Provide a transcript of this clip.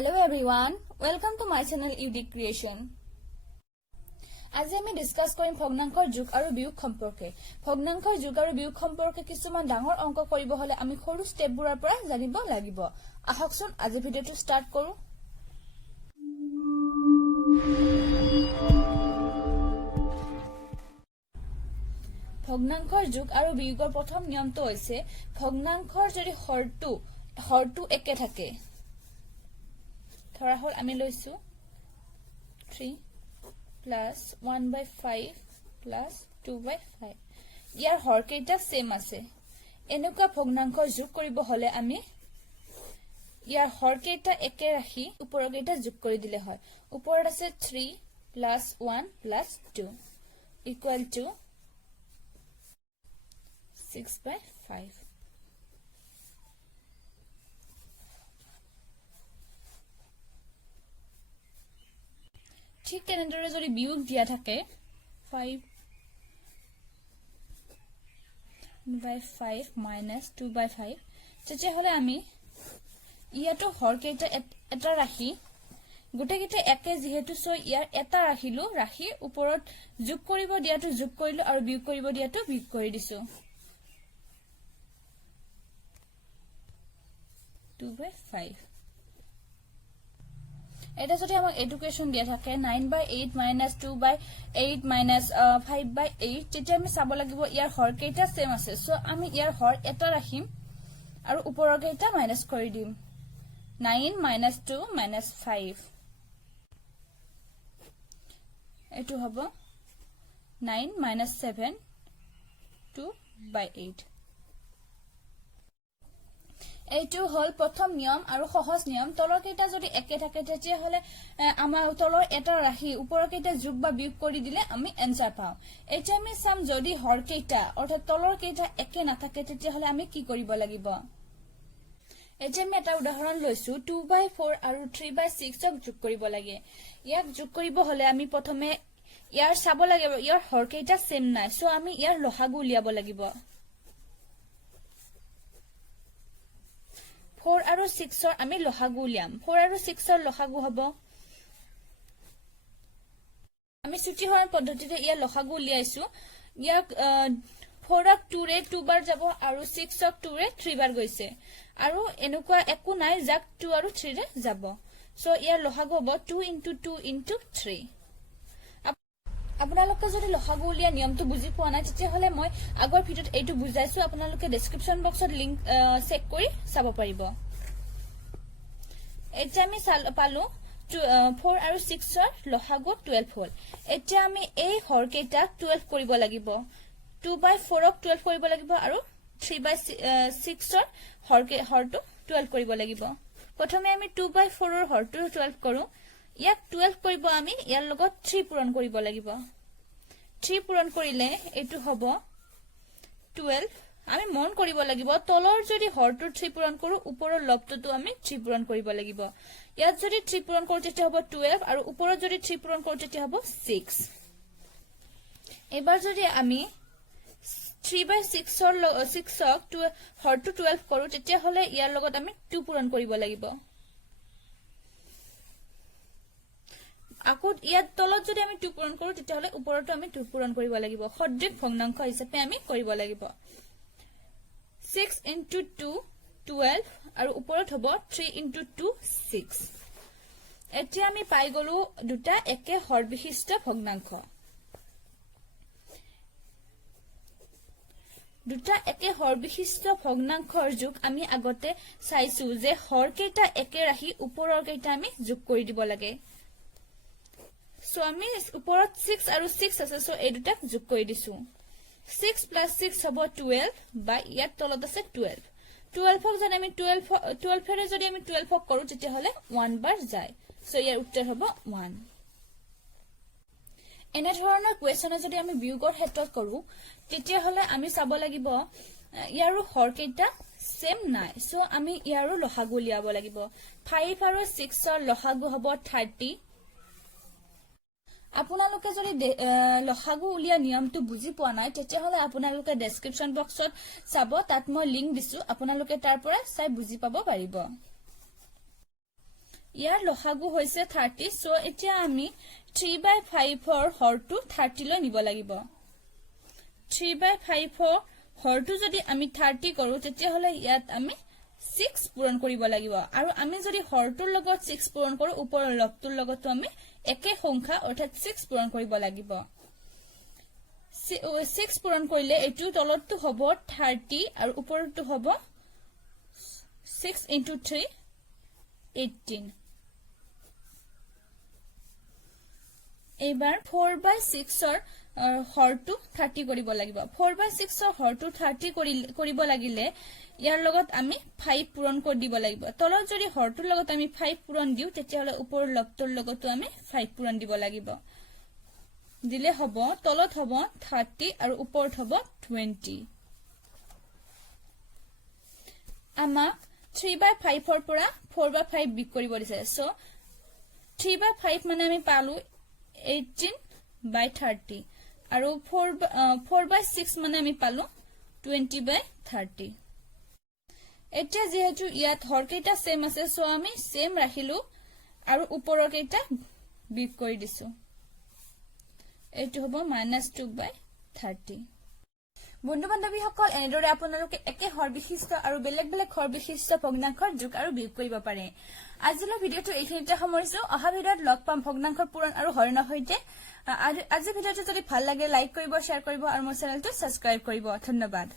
Hello everyone, welcome to my channel UD Creation. আজি আমি discuss কৰিম ভগ্নাংকৰ যোগ আৰু বিয়োগ সম্পৰ্কে। ভগ্নাংকৰ যোগ আৰু বিয়োগ সম্পৰ্কে কিছুমান ডাঙৰ অংক কৰিব হলে আমি সৰু স্টেপবোৰৰ পৰা জানিব লাগিব। আহকচোন আজি ভিডিওটো ষ্টাৰ্ট কৰো। ভগ্নাংকৰ যোগ আৰু বিয়োগৰ প্ৰথম নিয়মটো হৈছে ভগ্নাংকৰ যদি হৰটো একে থাকে। ধৰা হল আমি লৈছো 3 plus 1/5 plus 2/5 ইয়াৰ হৰ কেইটা সেম আছে। এনেকুৱা ভগ্নাংকৰ যোগ কৰিব হলে আমি ইয়াৰ হৰ কেইটা একে ৰাখি ওপৰৰ কেইটা যোগ কৰি দিলে হয়। ওপৰত আছে 3 plus 1 plus 2 equal to 6/5। ঠিক তেনেদৰে যদি বিয়োগ দিয়া থাকে 5/5 minus 2/5 তেতিয়া হলে আমি ইয়াতো হৰ কেইটা এটা ৰাখি গোটেইকেইটা একে যেহেতু সো ইয়াৰ এটা ৰাখিলো ৰাখি ওপৰত যোগ কৰিব দিয়াটো যোগ কৰিলো আৰু বিয়োগ কৰিব দিয়াটো বিয়োগ কৰি দিছো 2/5। এটা যদি আমাক এডুকেশন দিয়া থাকে 9/8 minus 2/8 minus 5/8 তেতিয়া আমি চাব লাগিব ইয়াৰ হৰ কেইটা সেম আছে। সো আমি ইয়াৰ হৰ এটা ৰাখিম আৰু ওপৰৰ কেইটা মাইনাস কৰি দিম 9 minus 2 minus 5 এটো হ'ব 9 minus 7 2/8। এইটো হল প্ৰথম নিয়ম আৰু সহজ নিয়ম। তলৰ কেইটা যদি একে থাকে তেতিয়া হলে আমাৰ তলৰ এটা ৰাখি ওপৰৰ কেইটা যোগ বা বিয়োগ কৰি দিলে আমি এনসাৰ পাওঁ। এতিয়া আমি চাম যদি হৰ কেইটা অৰ্থাৎ তলৰ কেইটা একে নাথাকে তেতিয়া হলে আমি কি কৰিব লাগিব। এতিয়া আমি এটা উদাহৰণ লৈছো 2/4 আৰু 3/6ক যোগ কৰিব লাগে। ইয়াক যোগ কৰিব হলে আমি প্ৰথমে ইয়াৰ চাব লাগিব ইয়াৰ হৰ কেইটা সেম নাই। সো আমি ইয়াৰ লসাগু উলিয়াব লাগিব। 4 আৰু 6ৰ আমি লসাগু উলিয়াম। 4 আৰু 6ৰ লসাগু হ'ব আমি চুটিহৰণ পদ্ধতিতে ইয়াৰ লসাগু উলিয়াইছো। ইয়াক 4ক 2 ৰে 2 বাৰ যাব আৰু 6ক 2 ৰে 3 বাৰ গৈছে আৰু এনেকুৱা একো নাই যাক 2 আৰু 3 ৰে যাব। সো ইয়াৰ লসাগু হ'ব 2 * 2 * 3। আপোনালোকে যদি লসাগু উলিয়া নিয়মটো বুজি পোৱা নাই তেতিয়া হলে মই আগৰ ভিডিওত এইটো বুজাইছো। আপোনালোকে ডেসক্ৰিপশন বক্সত লিংক চেক কৰি চাব পাৰিব। এতিয়া আমি পালো 4 আৰু 6ৰ লসাগু 12 হল। এতিয়া আমি এই হৰ কেইটা 12 কৰিব লাগিব। 2/4ক 12 কৰিব লাগিব আৰু 3/6ৰ হৰটো 12 কৰিব লাগিব। প্ৰথমে আমি 2/4ৰ হৰটো 12 কৰো। ইয়াক 12 কৰিব আমি ইয়াৰ লগত 3 পূৰণ কৰিব লাগিব। 3 পূৰণ কৰিলে এইটো হ'ব 12। আমি মন কৰিব লাগিব তলৰ যদি হৰটো 3 পূৰণ কৰো ওপৰৰ লবটো আমি 3 পূৰণ কৰিব লাগিব। ইয়াত যদি 3 পূৰণ কৰো তেতিয়া হ'ব 12 আৰু ওপৰত যদি 3 পূৰণ কৰো তেতিয়া হ'ব 6। এবাৰ যদি আমি 3/6ক হৰটো 12 কৰো তেতিয়া হলে ইয়াৰ লগত আমি 2 পূৰণ কৰিব লাগিব। আকৌ ইয়াত তলত যদি আমি 2 পূৰণ কৰো তেতিয়া হলে ওপৰতো আমি 2 পূৰণ কৰিব লাগিব। সদৃশ ভগ্নাংক হিচাপে আমি কৰিব লাগিব। 6 * 2 12 আৰু ওপৰত হ'ব 3 * 2 6। এতিয়া আমি পাই গলো দুটা একে হৰ বিশিষ্ট ভগ্নাংক। দুটা একে হৰ বিশিষ্ট ভগ্নাংকৰ যোগ আমি আগতে চাইছো যে হৰ কেইটা একে ৰাখি ওপৰৰ কেইটা আমি যোগ কৰি দিব লাগে। সো আমি ওপৰত 6 আৰু 6 আছে সো এই দুটাক যোগ কৰি দিছো। 6 + 6 হ'ব 12 বা ইয়াত তলত আছে 12। 12ক যদি আমি 12ৰে যদি আমি 12ক কৰো তেতিয়া হলে 1 বাৰ যায়। সো ইয়াৰ উত্তৰ হ'ব 1। এনে ধৰণৰ কোৱেশ্যন যদি আমি বিয়োগৰ ক্ষেত্ৰত কৰো তেতিয়া হলে আমি চাব লাগিব ইয়াৰো হৰ কেইটা সেম নাই। সো আমি ইয়াৰো লসাগু উলিয়াব লাগিব। 5 আৰু 6ৰ লসাগু হ'ব 30। আপোনালোকে যদি লসাগু উলিয়া নিয়মটো বুজি পোৱা নাই তেতিয়া হলে আপোনালোকে ডেসক্ৰিপশন বক্সত চাব। তাত মই লিংক দিছো আপোনালোকে তাৰ পৰা চাই বুজি পাব পাৰিব। ইয়াৰ লসাগু হৈছে 30 সো এতিয়া আমি 3/5 ৰ হৰটো 30 লৈ নিব লাগিব 3/5 ৰ হৰটো যদি আমি 30 কৰো তেতিয়া হলে ইয়াত আমি 6 পূৰণ কৰিব লাগিব আৰু আমি যদি হৰটোৰ লগত 6 পূৰণ কৰো ওপৰৰ লবটোৰ লগতো আমি একে সংখ্যা অৰ্থাৎ 6 পূৰণ কৰিব লাগিব 6 পূৰণ কৰিলে এটো তলতটো হ'ব 30 আৰু ওপৰটো হ'ব 6 into 3 18 এবাৰ 4/6 ৰ হৰটো 30 কৰিব লাগিব 4/6 ৰ হৰটো 30 কৰিব লাগিলে ইয়াৰ লগত আমি 5 পূৰণ কৰি দিব লাগিব তলত যদি হৰটোৰ লগত আমি 5 পূৰণ দিও তেতিয়া হলে ওপৰৰ লবটোৰ লগতো আমি 5 পূৰণ দিব লাগিব দিলে হ'ব তলত হ'ব 30 আৰু ওপৰত হ'ব 20 আমাক 3/5 ৰ পৰা 4/5 বিক কৰিব দিছে সো 3/5 মানে আমি পালো 18/30 আৰু 4/6 মানে আমি পালো 20/30 এতিয়া যেহেতু ইয়াত হৰকেইটা সেম আছে সো আমি সেম ৰাখিলো আৰু ওপৰৰ কেইটা বিক কৰি দিছো এটো হ'ব -2/30 বন্ধু বান্ধৱীসকল এনেদৰে আপোনালোকে একে হৰ বিশিষ্ট আৰু বেলেগ বেলেগ হৰ বিশিষ্ট ভগ্নাংশৰ যোগ আৰু বিয়োগ কৰিব পাৰে আজিৰ ভিডিঅটো এইখিনিতে সামৰিছো অহা ভিডিঅত লগ পাম ভগ্নাংশৰ পূৰণ আৰু হৰণৰ সৈতে আজি ভিডিঅটো যদি ভাল লাগে লাইক কৰিব শেয়াৰ কৰিব আৰু মোৰ চেনেলটো সাবস্ক্ৰাইব কৰিব ধন্যবাদ